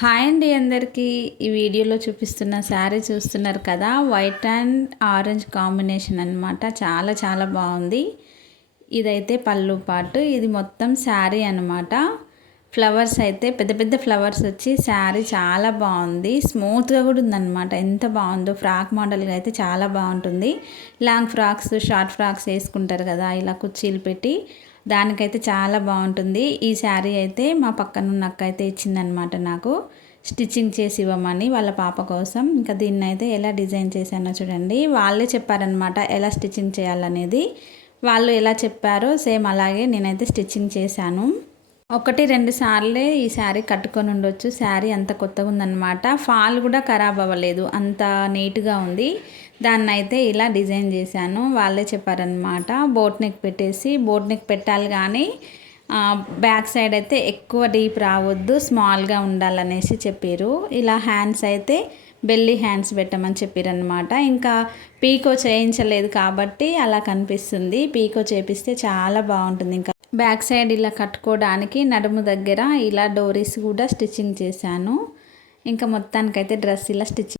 Hi అండి అందరికీ. ఈ వీడియోలో చూపిస్తున్న శారీ చూస్తున్నారు కదా, వైట్ అండ్ ఆరెంజ్ కాంబినేషన్ అన్నమాట. చాలా చాలా బాగుంది. ఇదైతే పళ్ళు పాటు, ఇది మొత్తం శారీ అన్నమాట. ఫ్లవర్స్ అయితే పెద్ద పెద్ద ఫ్లవర్స్ వచ్చి శారీ చాలా బాగుంది. స్మూత్గా కూడా ఉందన్నమాట. ఎంత బాగుందో, ఫ్రాక్ మోడల్గా అయితే చాలా బాగుంటుంది. లాంగ్ ఫ్రాక్స్, షార్ట్ ఫ్రాక్స్ వేసుకుంటారు కదా, ఇలా కుర్చీలు పెట్టి, దానికైతే చాలా బాగుంటుంది. ఈ శారీ అయితే మా పక్కన ఉన్న అక్క అయితే ఇచ్చిందనమాట నాకు, స్టిచ్చింగ్ చేసి ఇవ్వమని వాళ్ళ పాప కోసం. ఇంకా దీన్ని అయితే ఎలా డిజైన్ చేశానో చూడండి. వాళ్ళే చెప్పారనమాట ఎలా స్టిచ్చింగ్ చేయాలనేది. వాళ్ళు ఎలా చెప్పారో సేమ్ అలాగే నేనైతే స్టిచ్చింగ్ చేశాను. 1-2 సార్లే ఈ శారీ కట్టుకొని ఉండొచ్చు. శారీ అంత కొత్తగా ఉందన్నమాట. ఫాల్ కూడా ఖరాబ్ అవ్వలేదు, అంత నీట్గా ఉంది. దాన్ని అయితే ఇలా డిజైన్ చేశాను. వాళ్ళే చెప్పారనమాట బోట్ నెక్ పెట్టేసి, బోట్ నెక్ పెట్టాలి కానీ బ్యాక్ సైడ్ అయితే ఎక్కువ డీప్ రావద్దు, స్మాల్గా ఉండాలనేసి చెప్పారు. ఇలా హ్యాండ్స్ అయితే బెల్లీ హ్యాండ్స్ పెట్టమని చెప్పారనమాట. ఇంకా పీకో చేయించలేదు కాబట్టి అలా కనిపిస్తుంది. పీకో చేపిస్తే చాలా బాగుంటుంది. ఇంకా బ్యాక్ సైడ్ ఇలా కట్టుకోవడానికి నడుము దగ్గర ఇలా డోరీస్ కూడా స్టిచ్చింగ్ చేశాను. ఇంకా మొత్తానికైతే డ్రెస్ ఇలా స్టిచ్చింగ్